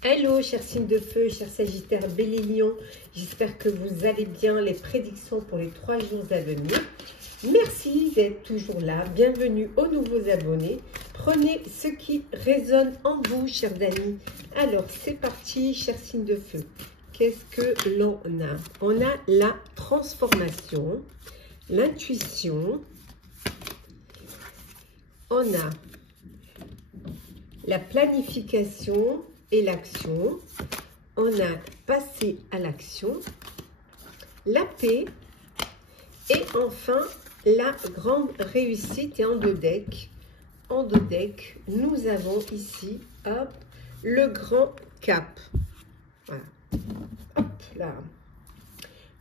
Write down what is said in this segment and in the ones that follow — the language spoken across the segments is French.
Hello, chers signes de feu, chers Sagittaires, Bélier, Lion. J'espère que vous allez bien. Les prédictions pour les 3 jours à venir. Merci d'être toujours là. Bienvenue aux nouveaux abonnés. Prenez ce qui résonne en vous, chers amis. Alors, c'est parti, chers signes de feu. Qu'est-ce que l'on a? On a la transformation, l'intuition. On a la planification et l'action. On a passé à l'action, la paix et enfin la grande réussite. Et en deux decks, nous avons ici, hop, le grand cap. Voilà. Hop là.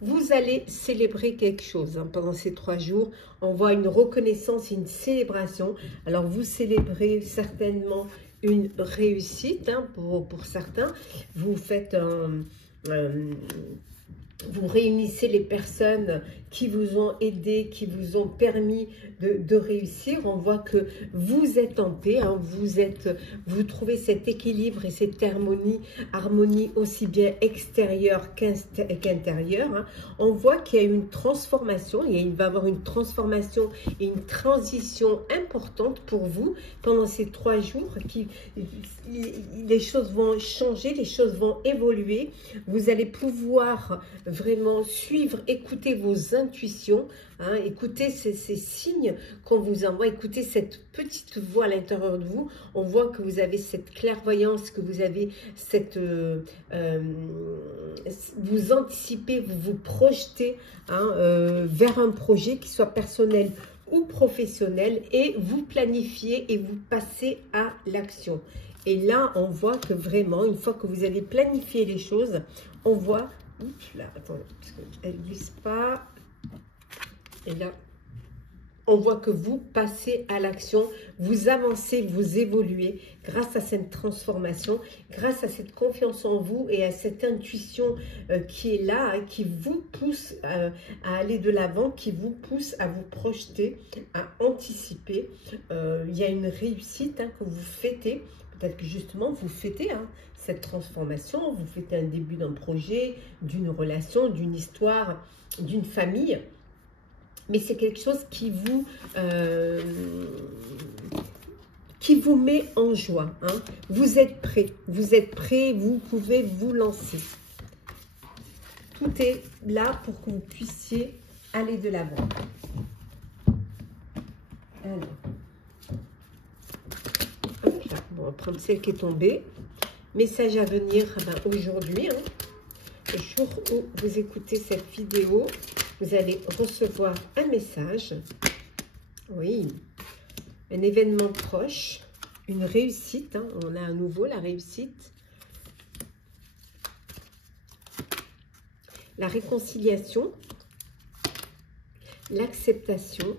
Vous allez célébrer quelque chose pendant ces 3 jours. On voit une reconnaissance, une célébration. Alors, vous célébrez certainement une réussite pour certains. Vous faites vous réunissez les personnes qui vous ont aidé, qui vous ont permis de réussir. On voit que vous êtes en paix, vous trouvez cet équilibre et cette harmonie aussi bien extérieure qu'intérieure. On voit qu'il y a une transformation, il va y avoir une transformation et une transition importante pour vous pendant ces 3 jours. Les choses vont changer, les choses vont évoluer. Vous allez pouvoir vraiment suivre, écouter vos intuitions, écoutez ces signes qu'on vous envoie, écoutez cette petite voix à l'intérieur de vous. On voit que vous avez cette clairvoyance, que vous avez cette... vous anticipez, vous vous projetez vers un projet qui soit personnel ou professionnel et vous planifiez et vous passez à l'action. Et là, on voit que vraiment, une fois que vous avez planifié les choses, on voit... Oups, là, attendez, parce qu'elle ne glisse pas. Et là, on voit que vous passez à l'action, vous avancez, vous évoluez grâce à cette transformation, grâce à cette confiance en vous et à cette intuition qui est là, qui vous pousse à aller de l'avant, qui vous pousse à vous projeter, à anticiper. Il y a une réussite que vous fêtez. Peut-être que justement, vous fêtez cette transformation, vous fêtez un début d'un projet, d'une relation, d'une histoire, d'une famille. Mais c'est quelque chose qui vous met en joie. Vous êtes prêt, vous pouvez vous lancer. Tout est là pour que vous puissiez aller de l'avant. Alors. Bon, on va prendre celle qui est tombée. Message à venir aujourd'hui. Le jour où vous écoutez cette vidéo, vous allez recevoir un message. Oui, un événement proche, une réussite. On a à nouveau la réussite. La réconciliation, l'acceptation.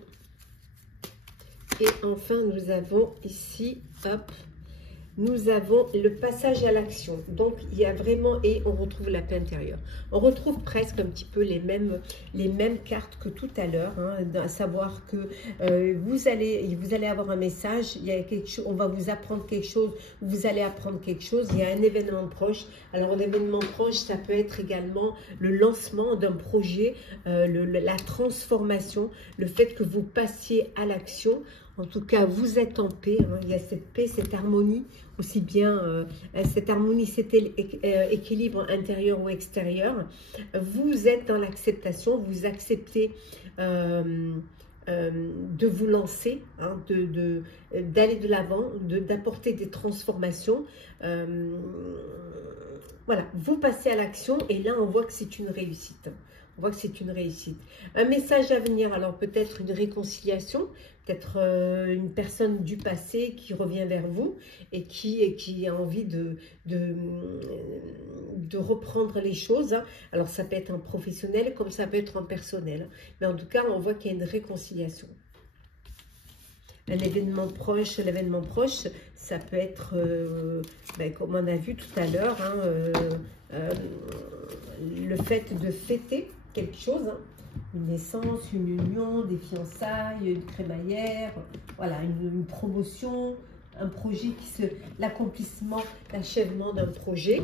Et enfin, nous avons ici, hop, nous avons le passage à l'action. Donc, il y a vraiment, et on retrouve la paix intérieure. On retrouve presque un petit peu les mêmes cartes que tout à l'heure, à savoir que vous allez avoir un message, il y a quelque chose, on va vous apprendre quelque chose, vous allez apprendre quelque chose, il y a un événement proche. Alors, l'événement proche, ça peut être également le lancement d'un projet, la transformation, le fait que vous passiez à l'action. En tout cas, vous êtes en paix. Il y a cette paix, cette harmonie, aussi bien cette harmonie, cet équilibre intérieur ou extérieur. Vous êtes dans l'acceptation, vous acceptez de vous lancer, d'aller de l'avant, d'apporter des transformations. Voilà, vous passez à l'action et là, on voit que c'est une réussite. On voit que c'est une réussite. Un message à venir, alors peut-être une réconciliation, peut-être une personne du passé qui revient vers vous et qui a envie de reprendre les choses. Alors ça peut être un professionnel comme ça peut être un personnel. Mais en tout cas, on voit qu'il y a une réconciliation. Un événement proche, l'événement proche, ça peut être, comme on a vu tout à l'heure, le fait de fêter quelque chose, une naissance, une union, des fiançailles, une crémaillère, voilà, une promotion, un projet l'accomplissement, l'achèvement d'un projet.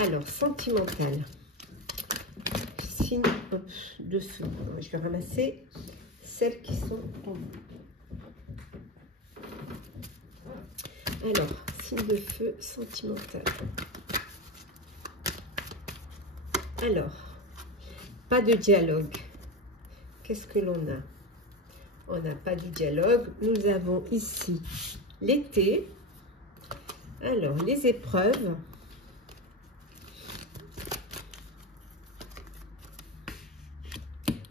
Alors, sentimental. Signe de feu. Je vais ramasser celles qui sont en bas. Alors, signe de feu sentimental. Alors, pas de dialogue. Qu'est-ce que l'on a? On n'a pas de dialogue. Nous avons ici l'été. Alors, les épreuves.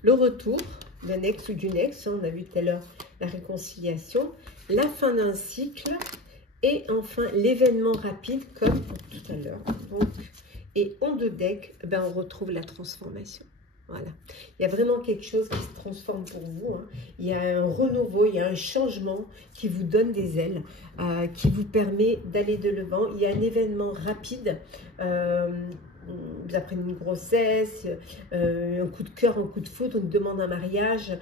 Le retour d'un ex ou d'une ex. On a vu tout à l'heure la réconciliation. La fin d'un cycle. Et enfin, l'événement rapide comme tout à l'heure. Et en deux decks, ben, on retrouve la transformation. Voilà. Il y a vraiment quelque chose qui se transforme pour vous. Hein. Il y a un renouveau, il y a un changement qui vous donne des ailes, qui vous permet d'aller de l'avant. Il y a un événement rapide. Vous apprenez une grossesse, un coup de cœur, un coup de foudre, une demande en mariage.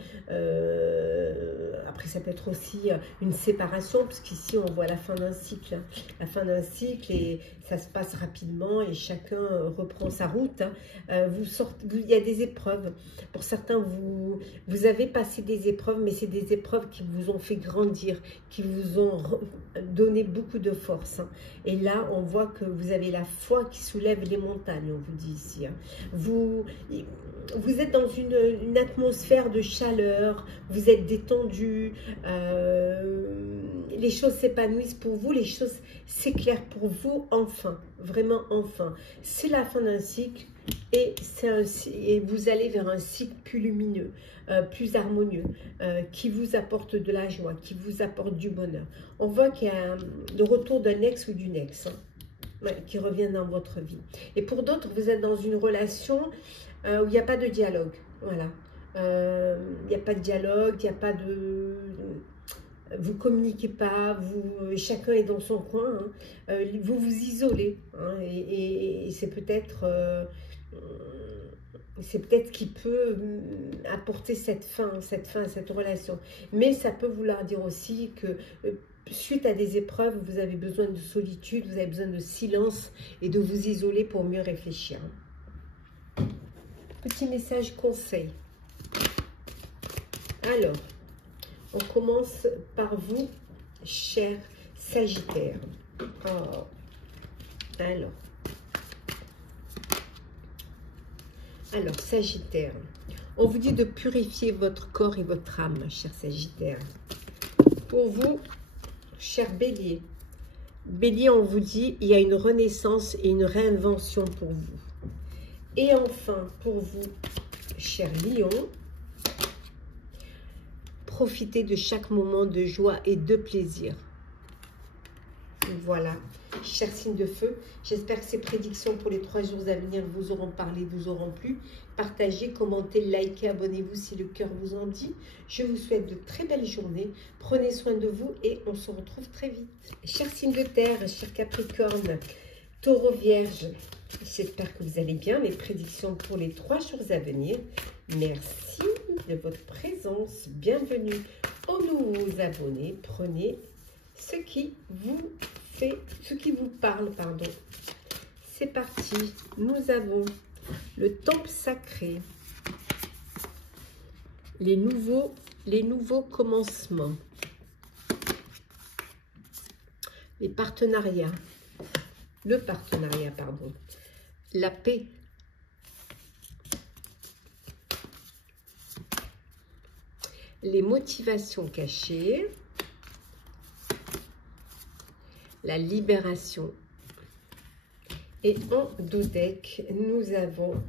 Après, ça peut être aussi une séparation, parce qu'ici, on voit la fin d'un cycle. Hein. La fin d'un cycle, et ça se passe rapidement, et chacun reprend sa route. Hein. Il y a des épreuves. Pour certains, vous avez passé des épreuves, mais c'est des épreuves qui vous ont fait grandir, qui vous ont donné beaucoup de force. Hein. Et là, on voit que vous avez la foi qui soulève les montagnes, on vous dit ici. Hein. Vous êtes dans une atmosphère de chaleur, vous êtes détendu, les choses s'épanouissent pour vous, les choses s'éclairent pour vous, enfin, vraiment enfin. C'est la fin d'un cycle et vous allez vers un cycle plus lumineux, plus harmonieux, qui vous apporte de la joie, qui vous apporte du bonheur. On voit qu'il y a le retour d'un ex ou d'une ex, hein, qui revient dans votre vie. Et pour d'autres, vous êtes dans une relation où il n'y a pas de dialogue. Voilà. Il n'y a pas de dialogue, il n'y a pas de... Vous communiquez pas, chacun est dans son coin, hein, vous vous isolez, hein, et c'est peut-être ce qui peut apporter cette fin à cette relation. Mais ça peut vouloir dire aussi que suite à des épreuves, vous avez besoin de solitude, vous avez besoin de silence et de vous isoler pour mieux réfléchir. Petit message conseil. Alors, on commence par vous, cher Sagittaire. Oh. Alors, Sagittaire, on vous dit de purifier votre corps et votre âme, cher Sagittaire. Pour vous, cher Bélier, Bélier, on vous dit, il y a une renaissance et une réinvention pour vous. Et enfin, pour vous, cher Lion, profitez de chaque moment de joie et de plaisir. Voilà, cher signe de feu, j'espère que ces prédictions pour les 3 jours à venir vous auront parlé, vous auront plu. Partagez, commentez, likez, abonnez-vous si le cœur vous en dit. Je vous souhaite de très belles journées. Prenez soin de vous et on se retrouve très vite. Cher signe de terre, cher Capricorne, Taureau, Vierge, j'espère que vous allez bien. Mes prédictions pour les 3 jours à venir. Merci de votre présence. Bienvenue aux nouveaux abonnés. Prenez ce qui vous parle, pardon. C'est parti. Nous avons le temple sacré, les nouveaux commencements, les partenariats, le partenariat, pardon, la paix, les motivations cachées, la libération. Et en dodec, nous avons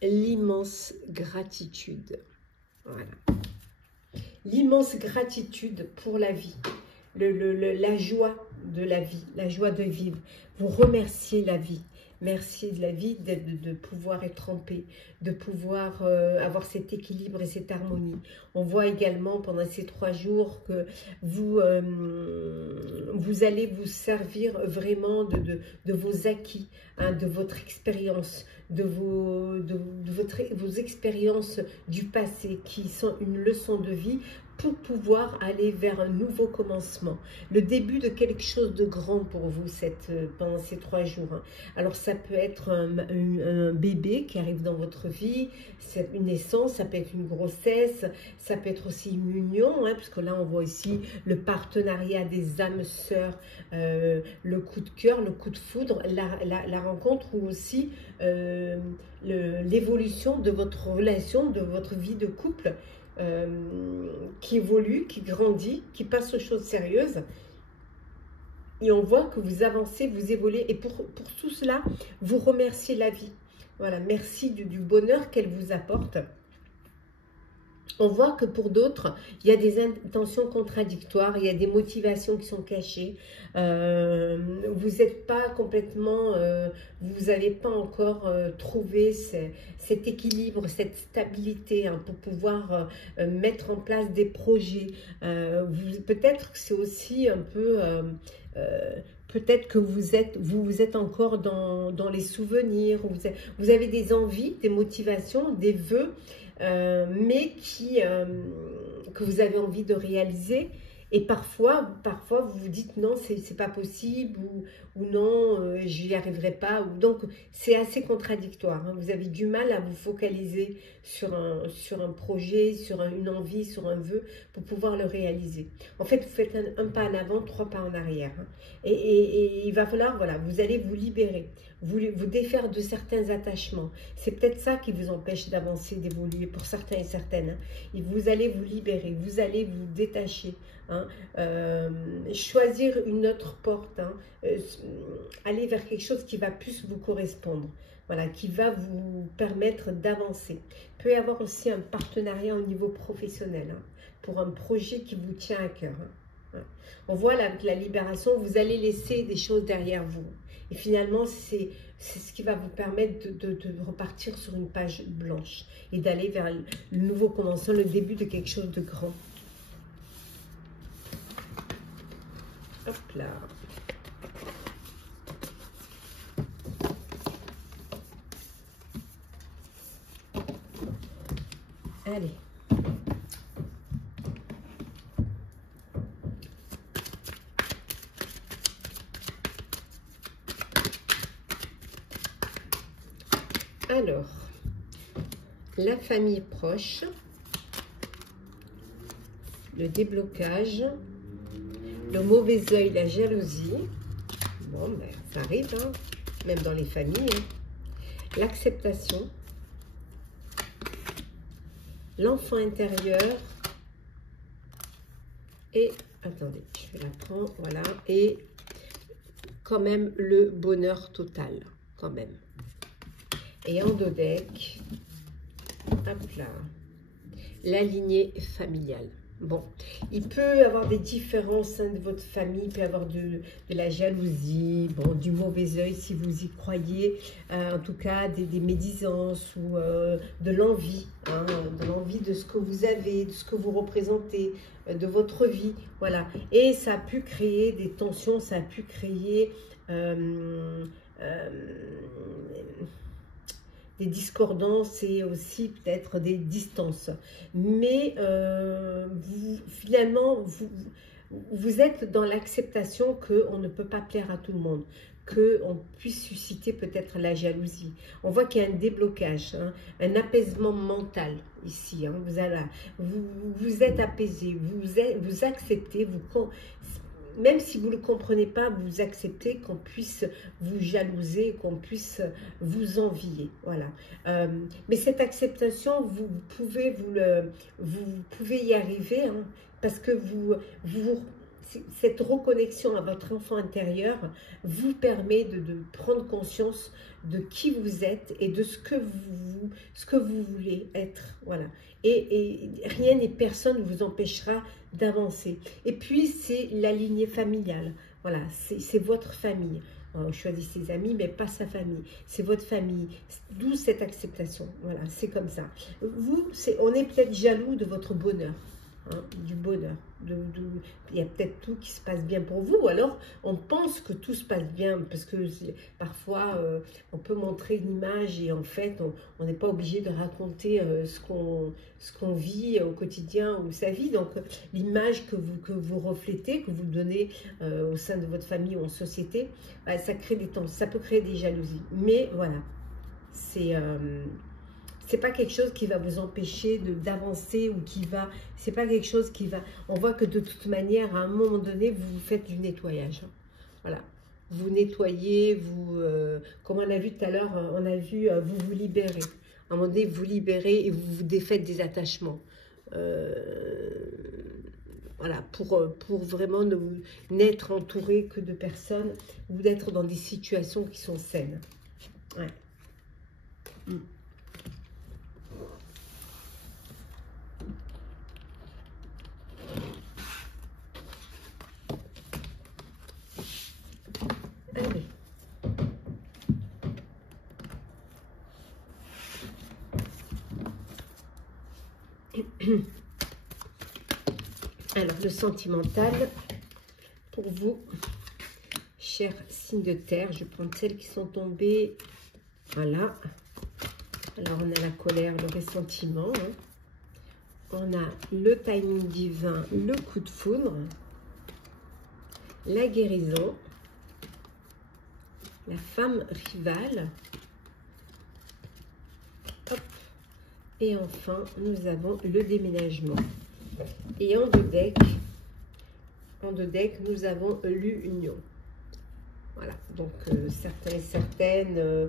l'immense gratitude. Voilà. L'immense gratitude pour la vie, la joie de la vie, la joie de vivre. Vous remerciez la vie. Merci de la vie, de pouvoir être en paix, de pouvoir avoir cet équilibre et cette harmonie. On voit également pendant ces 3 jours que vous allez vous servir vraiment de vos acquis, hein, de votre expérience, de vos expériences du passé qui sont une leçon de vie pour pouvoir aller vers un nouveau commencement, le début de quelque chose de grand pour vous pendant ces 3 jours. Hein. Alors ça peut être un bébé qui arrive dans votre vie, c'est une naissance, ça peut être une grossesse, ça peut être aussi une union, hein, parce que là on voit ici le partenariat des âmes sœurs, le coup de cœur, le coup de foudre, la rencontre ou aussi l'évolution de votre relation, de votre vie de couple, qui évolue, qui grandit, qui passe aux choses sérieuses. Et on voit que vous avancez, vous évoluez. Et pour tout cela, vous remerciez la vie. Voilà, merci du bonheur qu'elle vous apporte. On voit que pour d'autres, il y a des intentions contradictoires, il y a des motivations qui sont cachées. Vous n'êtes pas complètement, vous n'avez pas encore trouvé cet équilibre, cette stabilité, hein, pour pouvoir mettre en place des projets. Peut-être que c'est aussi un peu... peut-être que vous êtes encore dans les souvenirs, vous avez des envies, des motivations, des vœux, mais que vous avez envie de réaliser. Et parfois vous vous dites non, c'est pas possible, ou non, j'y arriverai pas. Donc, c'est assez contradictoire. Hein. Vous avez du mal à vous focaliser sur un projet, sur une envie, sur un vœu, pour pouvoir le réaliser. En fait, vous faites un pas en avant, 3 pas en arrière. Hein. Et il va falloir, voilà, vous allez vous libérer, vous défaire de certains attachements. C'est peut-être ça qui vous empêche d'avancer, d'évoluer, pour certains et certaines. Hein. Et vous allez vous libérer, vous allez vous détacher. Hein, choisir une autre porte, hein, aller vers quelque chose qui va plus vous correspondre, voilà, qui va vous permettre d'avancer. Il peut y avoir aussi un partenariat au niveau professionnel, hein, pour un projet qui vous tient à cœur. Hein. On voit là, avec la libération, vous allez laisser des choses derrière vous. Et finalement, c'est ce qui va vous permettre de repartir sur une page blanche et d'aller vers le nouveau commencement, le début de quelque chose de grand. Hop là. Allez. Alors, la famille proche, le déblocage, le mauvais œil, la jalousie. Bon, ben, ça arrive, hein, même dans les familles. Hein. L'acceptation, l'enfant intérieur et, attendez, je vais la prendre, voilà, et quand même le bonheur total, quand même. Et en dos deck, hop là, la lignée familiale. Bon, il peut y avoir des différences au sein de votre famille, il peut y avoir de la jalousie, bon, du mauvais œil si vous y croyez, en tout cas des médisances ou de l'envie, hein, de l'envie de ce que vous avez, de ce que vous représentez, de votre vie, voilà. Et ça a pu créer des tensions, ça a pu créer des discordances et aussi peut-être des distances. Mais finalement, vous êtes dans l'acceptation qu'on ne peut pas plaire à tout le monde, qu'on puisse susciter peut-être la jalousie. On voit qu'il y a un déblocage, hein, un apaisement mental ici. Hein. Vous êtes apaisé, vous acceptez, même si vous ne le comprenez pas, vous acceptez qu'on puisse vous jalouser, qu'on puisse vous envier. Voilà. Mais cette acceptation, vous pouvez y arriver, hein, parce que cette reconnexion à votre enfant intérieur vous permet de prendre conscience de qui vous êtes et de ce que vous voulez être. Voilà. Et rien et personne ne vous empêchera d'avancer. Et puis, c'est la lignée familiale. Voilà, c'est votre famille. On choisit ses amis, mais pas sa famille. C'est votre famille. D'où cette acceptation. Voilà, c'est comme ça. On est peut-être jaloux de votre bonheur. hein, du bonheur. Il y a peut-être tout qui se passe bien pour vous, ou alors on pense que tout se passe bien, parce que parfois on peut montrer une image et en fait on n'est pas obligé de raconter ce qu'on vit au quotidien ou sa vie. Donc l'image que vous reflétez, que vous donnez au sein de votre famille ou en société, bah, ça crée des tensions, ça peut créer des jalousies. Mais voilà, c'est pas quelque chose qui va vous empêcher d'avancer ou qui va, c'est pas quelque chose qui va, on voit que de toute manière, à un moment donné, vous faites du nettoyage. Hein. Voilà. Vous nettoyez, comme on a vu tout à l'heure, on a vu, vous vous libérez. À un moment donné, vous libérez et vous vous défaites des attachements. Voilà, pour vraiment n'être entouré que de personnes ou d'être dans des situations qui sont saines. Ouais. Allez. Alors, le sentimental, pour vous, chers signes de terre, je vais prendre celles qui sont tombées. Voilà. Alors, on a la colère, le ressentiment. Hein. On a le timing divin, le coup de foudre, la guérison, la femme rivale. Hop. Et enfin, nous avons le déménagement. Et en deux decks, nous avons l'union. Voilà, donc certains et certaines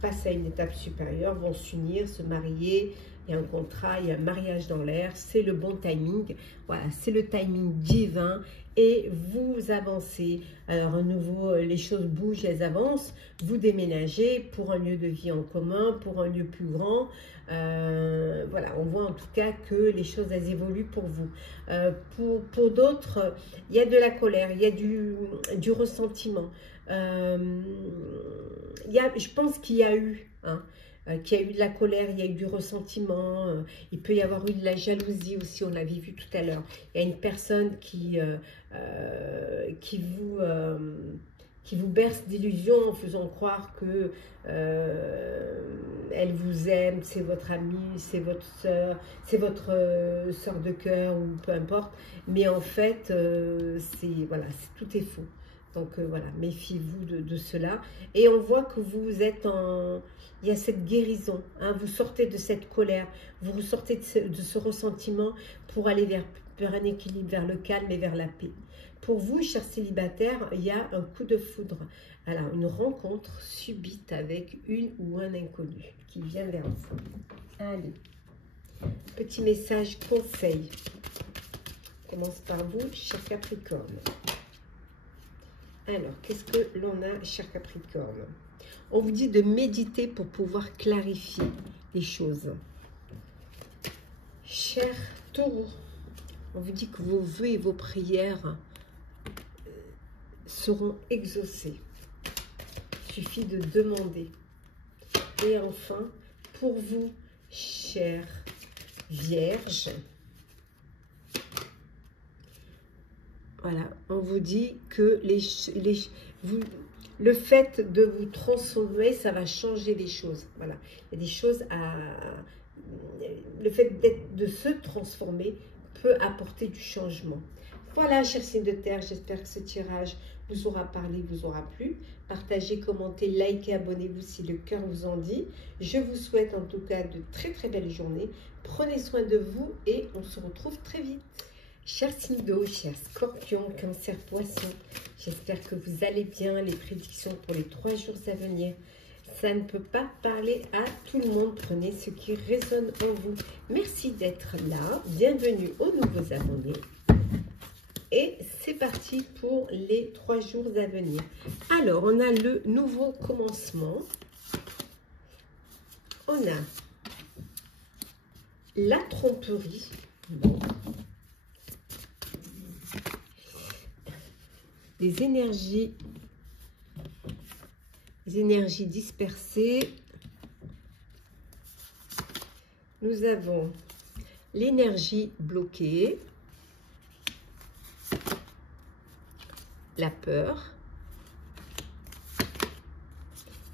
passent à une étape supérieure, vont s'unir, se marier. Il y a un contrat, il y a un mariage dans l'air, c'est le bon timing. Voilà, c'est le timing divin et vous avancez. Alors, à nouveau, les choses bougent, elles avancent. Vous déménagez pour un lieu de vie en commun, pour un lieu plus grand. Voilà, on voit en tout cas que les choses, elles évoluent pour vous. Pour d'autres, il y a de la colère, il y a du ressentiment. Je pense qu'il y a eu... Hein, qu'il y a eu de la colère, il y a eu du ressentiment, il peut y avoir eu de la jalousie aussi, on l'avait vu tout à l'heure. Il y a une personne qui vous berce d'illusions en faisant croire que elle vous aime, c'est votre amie, c'est votre soeur, c'est votre sœur de cœur ou peu importe. Mais en fait, voilà, tout est faux. Donc voilà, méfiez-vous de cela. Et on voit que vous êtes en... Il y a cette guérison, hein, vous sortez de cette colère, vous sortez de ce ressentiment pour aller vers un équilibre, vers le calme et vers la paix. Pour vous, chers célibataires, il y a un coup de foudre, alors une rencontre subite avec une ou un inconnu qui vient vers vous. Allez, petit message conseil. On commence par vous, cher Capricorne. Alors, qu'est-ce que l'on a, cher Capricorne? On vous dit de méditer pour pouvoir clarifier les choses. Cher Taureau, on vous dit que vos vœux et vos prières seront exaucés. Il suffit de demander. Et enfin, pour vous, chère Vierge, voilà, on vous dit que le fait de vous transformer, ça va changer les choses. Voilà, il y a des choses le fait de se transformer peut apporter du changement. Voilà, chers signes de terre, j'espère que ce tirage vous aura parlé, vous aura plu. Partagez, commentez, likez, abonnez-vous si le cœur vous en dit. Je vous souhaite en tout cas de très très belles journées. Prenez soin de vous et on se retrouve très vite. Chers signes d'eau, chers scorpions, cancer, poisson, j'espère que vous allez bien. Les prédictions pour les 3 jours à venir, ça ne peut pas parler à tout le monde. Prenez ce qui résonne en vous. Merci d'être là. Bienvenue aux nouveaux abonnés. Et c'est parti pour les 3 jours à venir. Alors, on a le nouveau commencement. On a la tromperie. Bon. Des énergies dispersées. Nous avons l'énergie bloquée, la peur,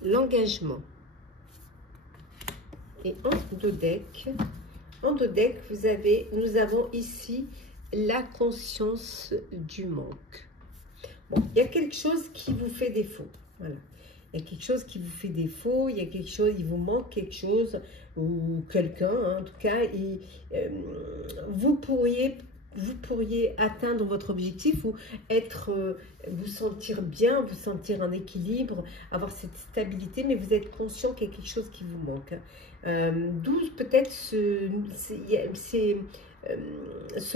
l'engagement. Et en dos deck, nous avons ici la conscience du manque. Bon, il y a quelque chose qui vous fait défaut. Voilà. Il y a quelque chose qui vous fait défaut, il y a quelque chose, il vous manque quelque chose, ou quelqu'un, hein, en tout cas, vous pourriez atteindre votre objectif ou vous sentir bien, vous sentir en équilibre, avoir cette stabilité, mais vous êtes conscient qu'il y a quelque chose qui vous manque. D'où peut-être ce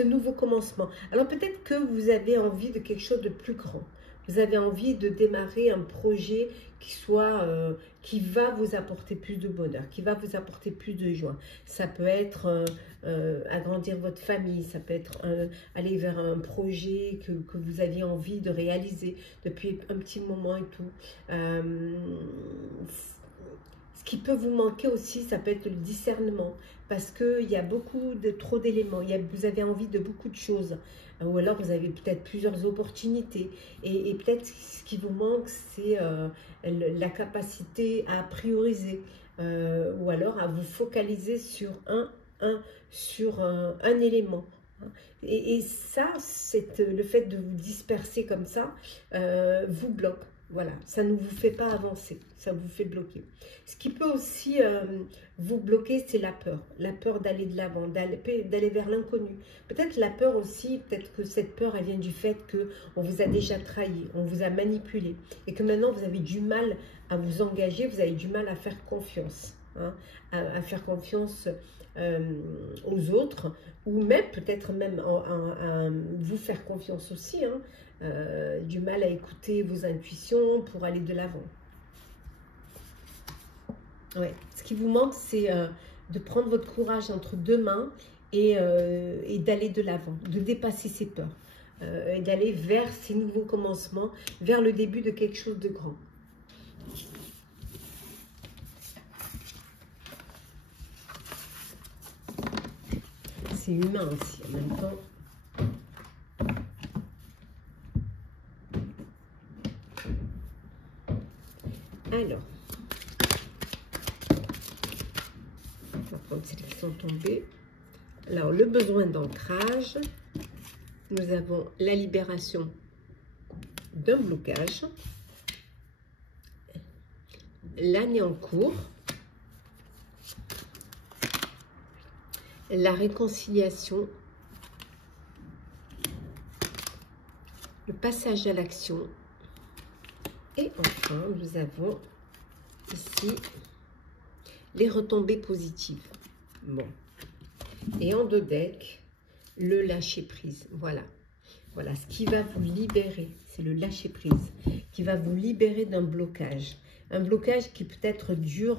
nouveau commencement. Alors peut-être que vous avez envie de quelque chose de plus grand. Vous avez envie de démarrer un projet qui va vous apporter plus de bonheur, qui va vous apporter plus de joie. Ça peut être agrandir votre famille, ça peut être aller vers un projet que vous aviez envie de réaliser depuis un petit moment et tout. Ce qui peut vous manquer aussi, ça peut être le discernement, parce qu'il y a trop d'éléments, vous avez envie de beaucoup de choses, ou alors vous avez peut-être plusieurs opportunités, et peut-être ce qui vous manque, c'est la capacité à prioriser, ou alors à vous focaliser sur un élément. Et ça, le fait de vous disperser comme ça, vous bloque. Voilà, ça ne vous fait pas avancer, ça vous fait bloquer. Ce qui peut aussi vous bloquer, c'est la peur d'aller de l'avant, d'aller vers l'inconnu. Peut-être la peur aussi, peut-être que cette peur, elle vient du fait qu'on vous a déjà trahi, on vous a manipulé, et que maintenant vous avez du mal à vous engager, vous avez du mal à faire confiance, hein, à faire confiance aux autres, ou même peut-être même à vous faire confiance aussi, hein. Du mal à écouter vos intuitions pour aller de l'avant. Ouais. Ce qui vous manque, c'est de prendre votre courage entre deux mains et d'aller de l'avant, de dépasser ses peurs, et d'aller vers ces nouveaux commencements, vers le début de quelque chose de grand. C'est humain aussi en même temps. Alors, on va prendre celles qui sont tombées. Alors, le besoin d'ancrage. Nous avons la libération d'un blocage. L'année en cours. La réconciliation. Le passage à l'action. Et enfin, nous avons ici les retombées positives. Bon. Et en dos deck, le lâcher prise. Voilà. Voilà, ce qui va vous libérer, c'est le lâcher prise, qui va vous libérer d'un blocage. Un blocage qui peut-être dure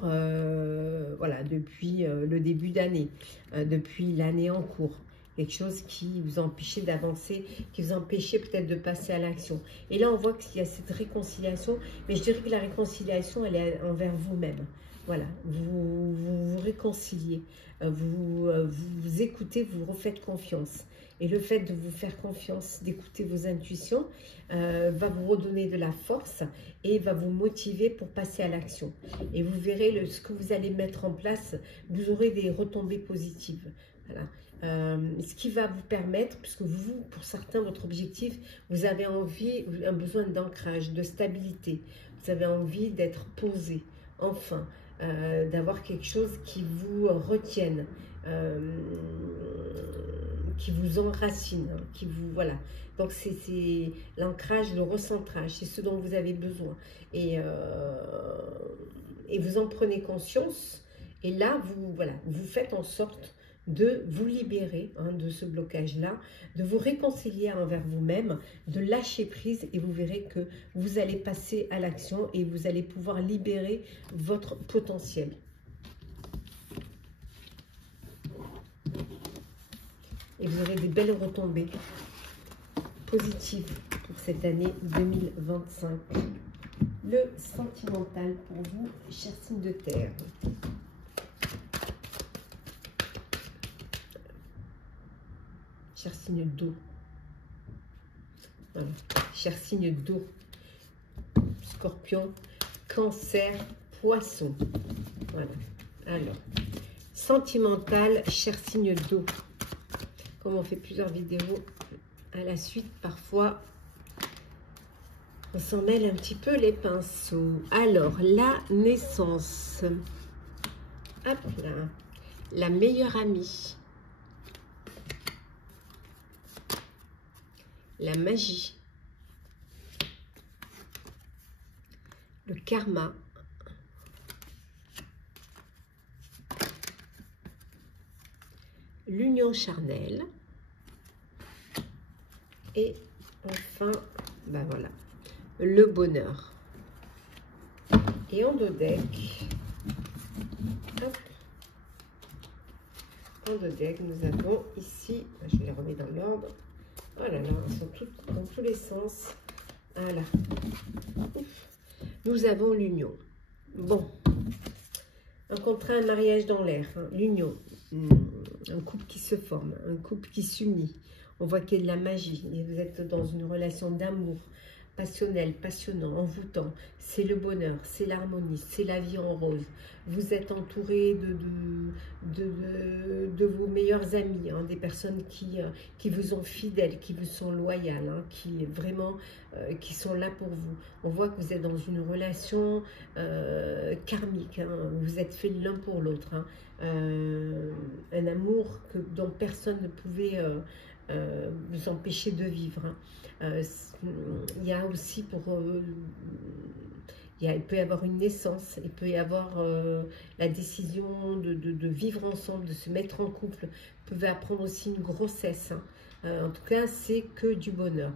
voilà, depuis le début d'année, depuis l'année en cours. Quelque chose qui vous empêchait d'avancer, qui vous empêchait peut-être de passer à l'action. Et là, on voit qu'il y a cette réconciliation, mais je dirais que la réconciliation, elle est envers vous-même. Voilà, vous réconciliez, vous écoutez, vous refaites confiance. Et le fait de vous faire confiance, d'écouter vos intuitions, va vous redonner de la force et va vous motiver pour passer à l'action. Et vous verrez ce que vous allez mettre en place, vous aurez des retombées positives. Voilà. Ce qui va vous permettre, puisque vous, pour certains, votre objectif, vous avez un besoin d'ancrage, de stabilité. Vous avez envie d'être posé, enfin, d'avoir quelque chose qui vous retienne, qui vous enracine, qui vous, voilà. Donc c'est l'ancrage, le recentrage, c'est ce dont vous avez besoin. Et vous en prenez conscience. Et là, vous faites en sorte de vous libérer de ce blocage-là, de vous réconcilier envers vous-même, de lâcher prise, et vous verrez que vous allez passer à l'action et vous allez pouvoir libérer votre potentiel. Et vous aurez des belles retombées positives pour cette année 2025. Le sentimental pour vous, chers signes de terre. cher signe d'eau. Voilà, cher signe d'eau. Scorpion, Cancer, Poisson. Voilà. Alors, sentimental, cher signe d'eau. Comme on fait plusieurs vidéos à la suite, parfois, on s'en mêle un petit peu les pinceaux. Alors, la naissance. Hop là. La meilleure amie. La magie. Le karma. L'union charnelle. Et enfin, ben voilà, le bonheur. Et en dos deck, hop, en dos deck, nous avons ici, je les remets dans l'ordre. Oh là là, elles sont toutes dans tous les sens. Voilà. Ouf. Nous avons l'union. Bon, un contrat, un mariage dans l'air, hein. L'union, un couple qui se forme, un couple qui s'unit. On voit qu'il y a de la magie. Et vous êtes dans une relation d'amour passionnel, passionnant, envoûtant. C'est le bonheur, c'est l'harmonie, c'est la vie en rose. Vous êtes entouré de vos meilleurs amis, hein, des personnes qui vous sont fidèles, qui vous sont loyales, hein, qui vraiment qui sont là pour vous. On voit que vous êtes dans une relation karmique, hein, vous êtes faits l'un pour l'autre, hein, un amour dont personne ne pouvait vous empêcher de vivre, hein. Il y a aussi il peut y avoir une naissance, il peut y avoir la décision de vivre ensemble, de se mettre en couple. Vous pouvez apprendre aussi une grossesse, hein. En tout cas, c'est que du bonheur.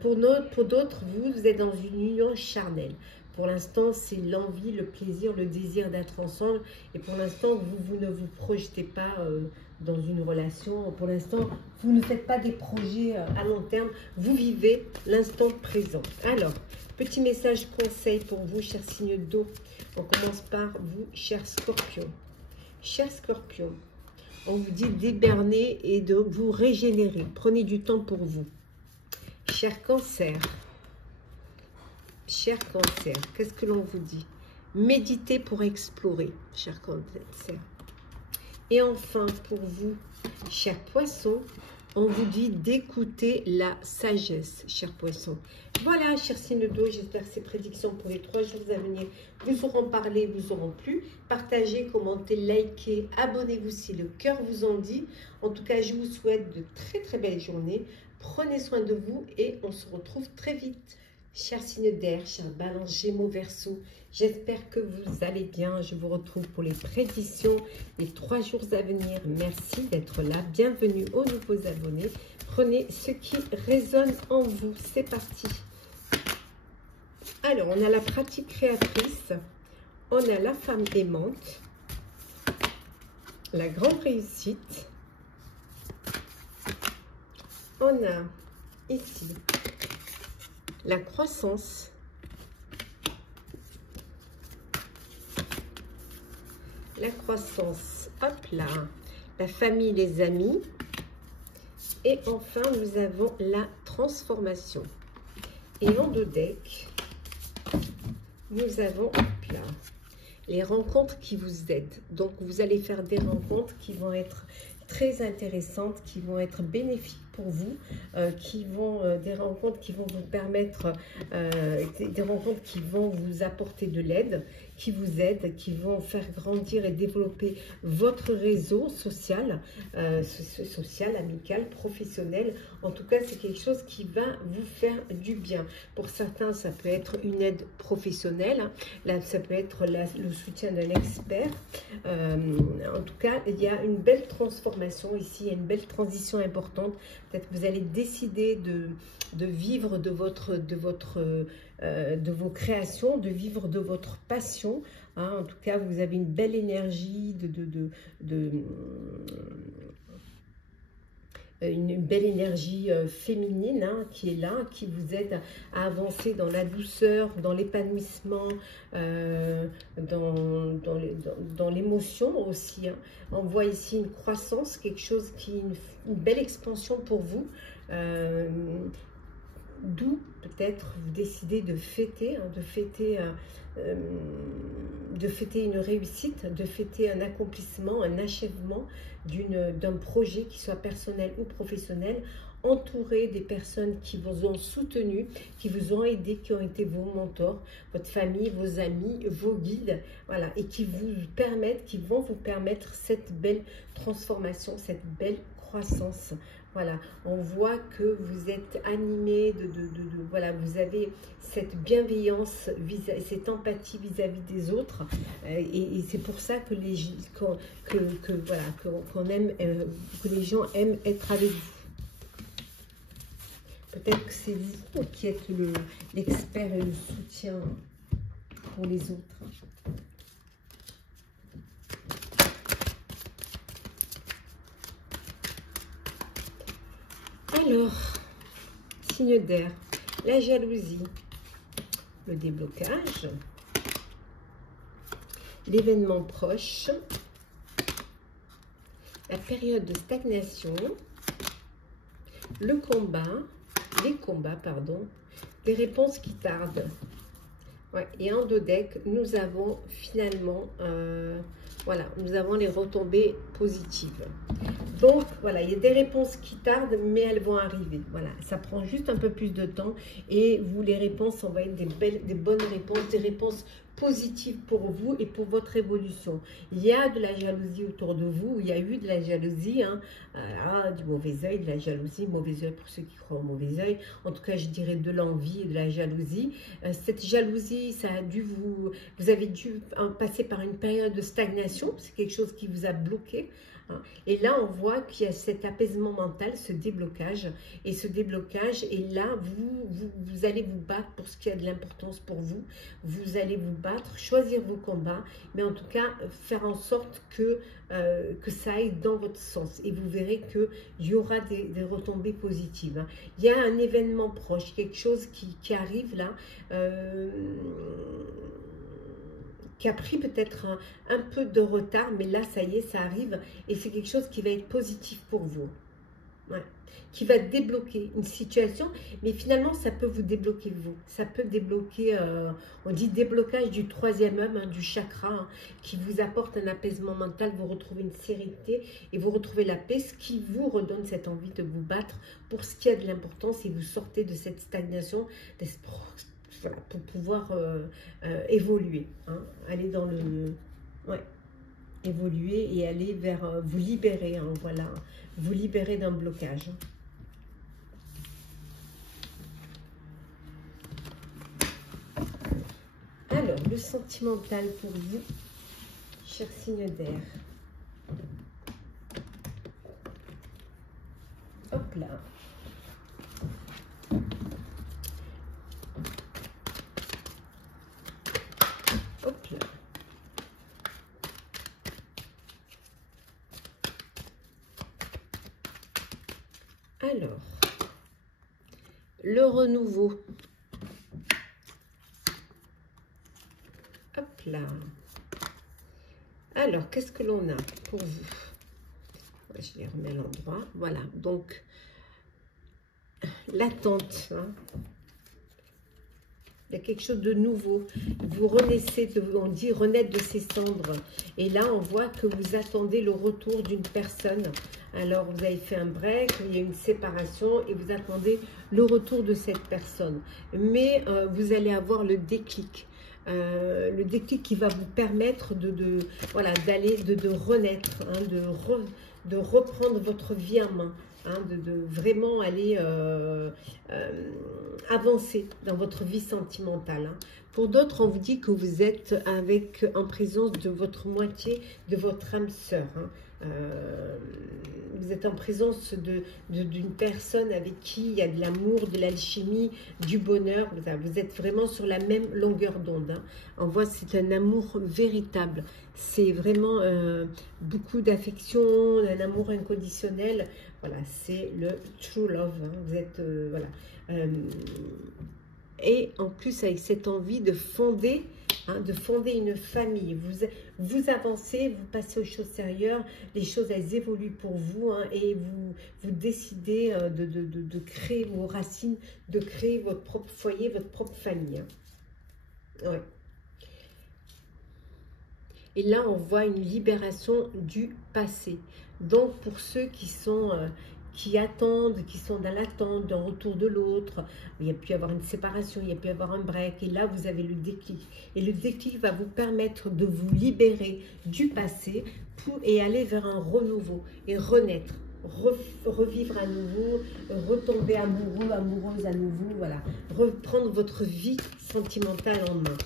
Pour d'autres, vous êtes dans une union charnelle. Pour l'instant, c'est l'envie, le plaisir, le désir d'être ensemble. Et pour l'instant, vous ne vous projetez pas dans une relation. Pour l'instant, vous ne faites pas des projets à long terme. Vous vivez l'instant présent. Alors, petit message conseil pour vous, chers signes d'eau. On commence par vous, chers scorpions. Chers scorpions, on vous dit d'hiberner et de vous régénérer. Prenez du temps pour vous. Chers cancers. Cher cancer, qu'est-ce que l'on vous dit? Méditez pour explorer, cher cancer. Et enfin, pour vous, cher poisson, on vous dit d'écouter la sagesse, cher poisson. Voilà, cher signe d'eau, j'espère que ces prédictions pour les 3 jours à venir vous auront parlé, vous auront plu. Partagez, commentez, likez, abonnez-vous si le cœur vous en dit. En tout cas, je vous souhaite de très belles journées. Prenez soin de vous et on se retrouve très vite. Chers signes d'air, chers Balance, Gémeaux, Verseau, j'espère que vous allez bien. Je vous retrouve pour les prédictions les 3 jours à venir. Merci d'être là. Bienvenue aux nouveaux abonnés. Prenez ce qui résonne en vous. C'est parti. Alors, on a la pratique créatrice. On a la femme aimante. La grande réussite. On a ici la croissance, hop là, la famille, les amis, et enfin nous avons la transformation. Et en deux decks, nous avons hop là, les rencontres qui vous aident. Donc vous allez faire des rencontres qui vont être très intéressantes, qui vont être bénéfiques pour vous, des rencontres qui vont vous permettre, des rencontres qui vont vous apporter de l'aide, qui vous aident, qui vont faire grandir et développer votre réseau social, amical, professionnel. En tout cas, c'est quelque chose qui va vous faire du bien. Pour certains, ça peut être une aide professionnelle, là, ça peut être le soutien d'un expert. En tout cas, il y a une belle transformation ici, il y a une belle transition importante. Peut-être que vous allez décider de vivre de vos créations, de vivre de votre passion. Hein. En tout cas, vous avez une belle énergie une belle énergie féminine hein, qui est là, qui vous aide à avancer dans la douceur, dans l'épanouissement, dans l'émotion aussi. Hein. On voit ici une croissance, quelque chose qui une belle expansion pour vous. D'où peut-être vous décidez de fêter, hein, de fêter une réussite, de fêter un accomplissement, un achèvement d'un projet qui soit personnel ou professionnel, entouré des personnes qui vous ont soutenu, qui vous ont aidé, qui ont été vos mentors, votre famille, vos amis, vos guides, voilà, et qui vont vous permettre cette belle transformation, cette belle croissance. Voilà, on voit que vous êtes animé, voilà, vous avez cette bienveillance, cette empathie vis-à-vis des autres, et c'est pour ça que les gens aiment être avec vous. Peut-être que c'est vous qui êtes l'expert et le soutien pour les autres. Alors, signe d'air, la jalousie, le déblocage, l'événement proche, la période de stagnation, le combat, les combats, pardon, les réponses qui tardent. Ouais, et en dos deck, nous avons finalement, voilà, nous avons les retombées positives. Donc, voilà, il y a des réponses qui tardent, mais elles vont arriver. Voilà, ça prend juste un peu plus de temps. Et vous, les réponses, ça va être des bonnes réponses, des réponses positives pour vous et pour votre évolution. Il y a de la jalousie autour de vous, il y a eu de la jalousie, hein, du mauvais œil, de la jalousie, mauvais œil pour ceux qui croient au mauvais œil. En tout cas, je dirais de l'envie et de la jalousie. Cette jalousie, ça a dû vous avez dû passer par une période de stagnation, c'est quelque chose qui vous a bloqué. Et là, on voit qu'il y a cet apaisement mental, ce déblocage. Et ce déblocage, et là, vous allez vous battre pour ce qui a de l'importance pour vous. Vous allez vous battre, choisir vos combats, mais en tout cas, faire en sorte que ça aille dans votre sens. Et vous verrez qu'il y aura des retombées positives. Il y a un événement proche, quelque chose qui arrive là, qui a pris peut-être un peu de retard, mais là, ça y est, ça arrive. Et c'est quelque chose qui va être positif pour vous. Ouais. Qui va débloquer une situation, mais finalement, ça peut vous débloquer vous. Ça peut débloquer, on dit déblocage du troisième œil, hein, du chakra, hein, qui vous apporte un apaisement mental, vous retrouvez une sérénité et vous retrouvez la paix, ce qui vous redonne cette envie de vous battre pour ce qui a de l'importance et vous sortez de cette stagnation, voilà, pour pouvoir évoluer, hein, aller dans le... Ouais, évoluer et aller vers... vous libérer, hein, voilà, vous libérer d'un blocage. Alors, le sentimental pour vous, cher signe d'air. Hop là. Hop là. Alors, le renouveau. Hop là. Alors, qu'est-ce que l'on a pour vous? Je les remets à l'endroit. Voilà, donc, l'attente, hein. Il y a quelque chose de nouveau. Vous renaissez, on dit renaître de ses cendres. Et là, on voit que vous attendez le retour d'une personne. Alors, vous avez fait un break, il y a une séparation et vous attendez le retour de cette personne. Mais vous allez avoir le déclic. Le déclic qui va vous permettre voilà, de renaître, hein, de reprendre votre vie en main. Hein, de vraiment aller avancer dans votre vie sentimentale. Hein. Pour d'autres, on vous dit que vous êtes en présence de votre moitié, de votre âme sœur. Hein. Vous êtes en présence d'une personne avec qui il y a de l'amour, de l'alchimie, du bonheur. Vous êtes vraiment sur la même longueur d'onde. Hein. On voit c'est un amour véritable. C'est vraiment beaucoup d'affection, un amour inconditionnel. Voilà, c'est le true love. Hein. Vous êtes, voilà. Et en plus avec cette envie de fonder une famille. Vous avancez, vous passez aux choses sérieuses, les choses elles évoluent pour vous hein, et vous décidez de créer vos racines, de créer votre propre foyer, votre propre famille. Hein. Ouais. Et là, on voit une libération du passé. Donc, pour ceux qui sont... qui attendent, qui sont dans l'attente d'un retour de l'autre. Il y a pu y avoir une séparation, il y a pu y avoir un break. Et là, vous avez le déclic. Et le déclic va vous permettre de vous libérer du passé et aller vers un renouveau et renaître. Revivre à nouveau, retomber amoureux, amoureuse à nouveau. Voilà. Reprendre votre vie sentimentale en main.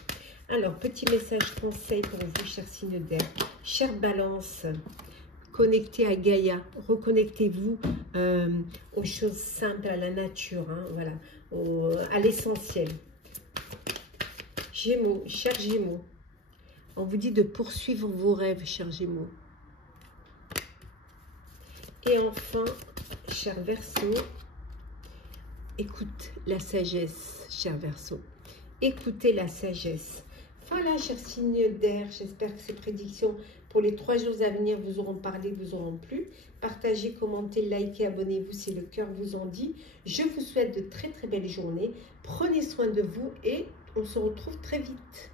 Alors, petit message conseil pour vous, chers signes d'air. Chère Balance, connectez à Gaïa, reconnectez-vous aux choses simples, à la nature, hein, voilà, à l'essentiel. Gémeaux, chers Gémeaux, on vous dit de poursuivre vos rêves, chers Gémeaux. Et enfin, chers Verseaux, écoute la sagesse, chers Verseaux. Écoutez la sagesse. Voilà, chers signes d'air, j'espère que ces prédictions pour les 3 jours à venir vous auront parlé, vous auront plu. Partagez, commentez, likez, abonnez-vous si le cœur vous en dit. Je vous souhaite de très très belles journées. Prenez soin de vous et on se retrouve très vite.